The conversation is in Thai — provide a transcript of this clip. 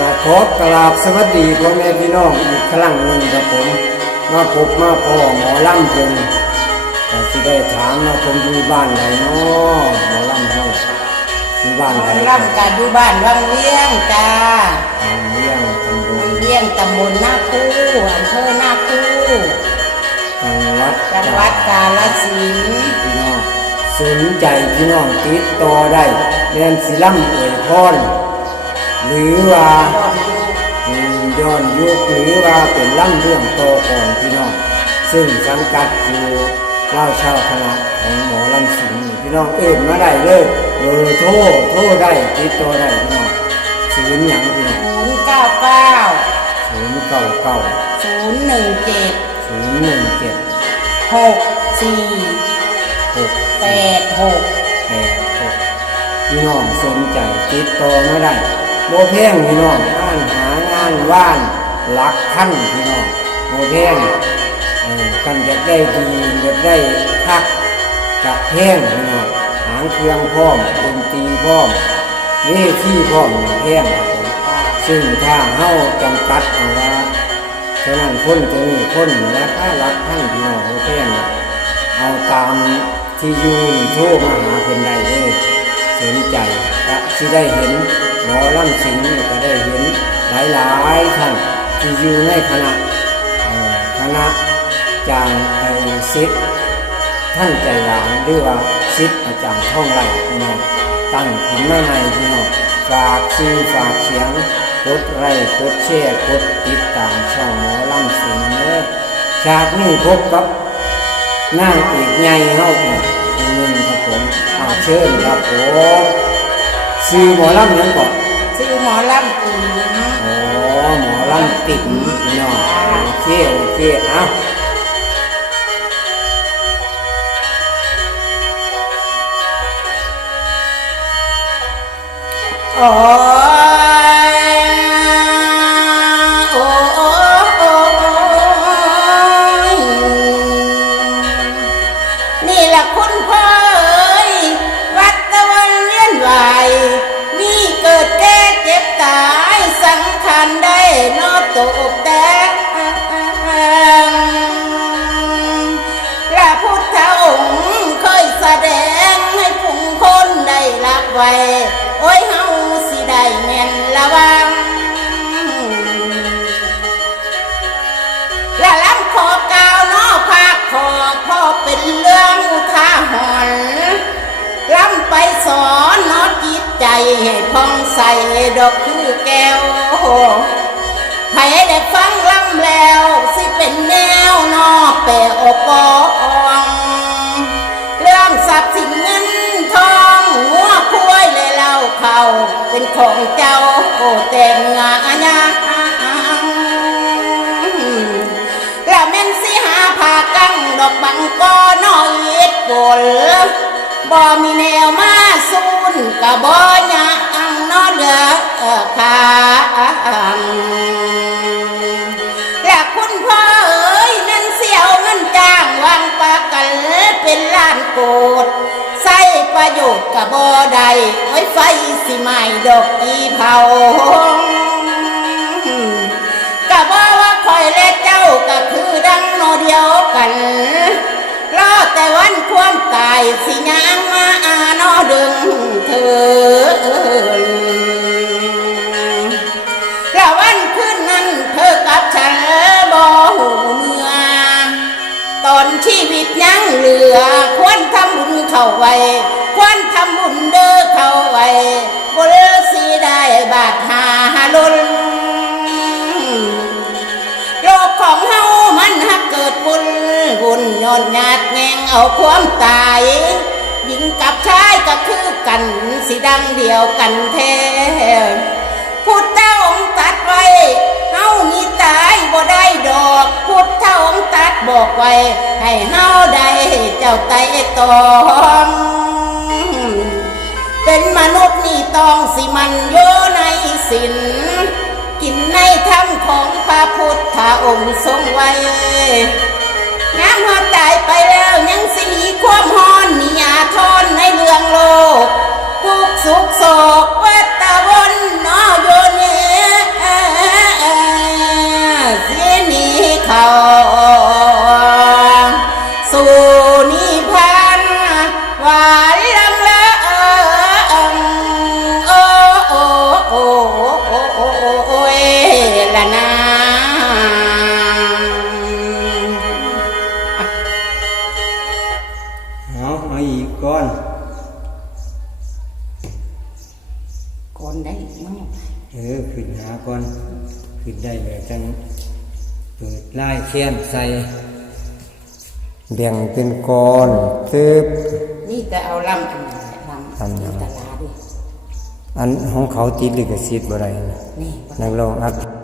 ก็ขอกราบสวัสดีพ่อแม่พี่น้องอีกครั้งหนึ่งครับผมมาพบมาพ่อหมอลำเพิ่นก็สิได้ถามว่าผมอยู่บ้านไหนเนาะหมอลำเฮาอยู่บ้านไหนครับร่ำกันอยู่บ้านวังเวียงจ้าทางเลี้ยงตำบวัลงเวียงตำบลนาคูอำเภอนาคูจังหวัดจังหวัดกาฬสินธุ์พี่น้องสนใจพี่น้องติดต่อได้เรียนศิลป์เอ่ยพร หรือว่าอืมย้อนยุคหรือว่าเป็นล่ำเรื่องโตก่อนพี่น้อง ซึ่งสังกัดอยู่เล่าเช่าคณะของหมอลำสิงห์พี่น้องเอิ่นมาได้เลยเบอร์โทรโทรได้ติดต่อได้พี่น้องศูนย์หยังพี่น้องศูนย์เก้าเก้าศูนย์เก้าเก้าศูนย์หนึ่งเจ็ดศูนย์หนึ่งเจ็ดหกสี่หกแปดหกแปดหกพี่น้องสนใจติดต่อมาได้ โมเพ่งพี่น้องอ่านหางานว่านหลักพันพี่น้องโมเพ่งกันอยากได้ดีอยากได้พักกับแห้งพี่น้องหางเครื่องพร้อมดนตรีพร้อมเวทีพร้อมแห้งซึ่งถ้าเฮาจำกัดเอาว่าฉะนั้นคนจะมีคนและถ้ารักท่านพี่น้องแห้งเอาตามที่อยูนโทรมาหาเพิ่นได้เลยสนใจก็สิได้เห็น หมอลำสิงห์ก็ได้เห็นหลายๆท่านที่อยู่ในคณะเอ่อคณะจางไอซิดท่านใจหลานหรือว่าซิดอาจารย์ท่องไรพี่น้องตั้งขึ้นมาในพี่น้องฝากซื้อฝากเสียงกดไลค์กดแชร์กดติดตามช่องหมอลำสิงเนื้อฉากนี้พบกับนางเอกใหญ่เฮาอีกหนึ่งครับผมอาเชิญครับผม ซื้อหมอลำหยังก่อนชื่อหมอลำติ๋มอ๋อหมอลำติ๋มพี่น้องโอเคโอเคเอ้าโอ้ สิได้แม่นระวังและล้ำขอกาวนอภาคขอพ่อเป็นเรื่องอุทาหรณ์ล้ำไปสอนนอจิตใจให้พองใสดอกคือแก้วใครได้ฟังล้ำแล้ว สิเป็นแนวนอแปอปอ ดอกบังก็น้อยเอ็ดปลบ่มีแนวมาสูนกะบ่ยะอังนอเหลือขาและคุณพ่อเอ๋ยแม่นเสียวเงินจ้างวางปากันเป็นล้านโกดใส่ประโยชน์กะบ่ได้โอ้ไฟสิไหม้ดอกอีเผา สิยางมาอาโนดึงเธอแล้ววันคืนนั้นเธอกับฉันบ่หูเมืองตอนชีวิตยังเหลือควรทำบุญเข้าไว้ ยอนหยาดแงงเอาความตายหญิงกับชายก็คือกันสิดังเดียวกันแท้พุทธองค์ตรัดไว้เฮานี่ตายบ่ได้ดอก พุทธองค์ตรัดบอกไว้ ให้เฮาได้เจ้าไตตองเป็นมนุษย์นี่ต้องสิมันโยในสินกินในธรรมของพระพุทธองค์ทรงไว้ น้ำหอดตายไปแล้วยังสีความฮอนนี่ยาทนในเรื่องโลกทุกสุขโศกเวัตตะวนนอโยนเนเสียนีเขา อนได้เนาะเออขึ้นหาก่อนขึ้นได้เลยจังเปิดไล่เขียนใส่แบ่งเป็นก้อนตึบนี่แต่เอาลำอันนั้นแหละลำลำยังไงตลาดดิอันของเขาติดลิขสิทธิ์บ่ได้นะนี่นักร้องอัด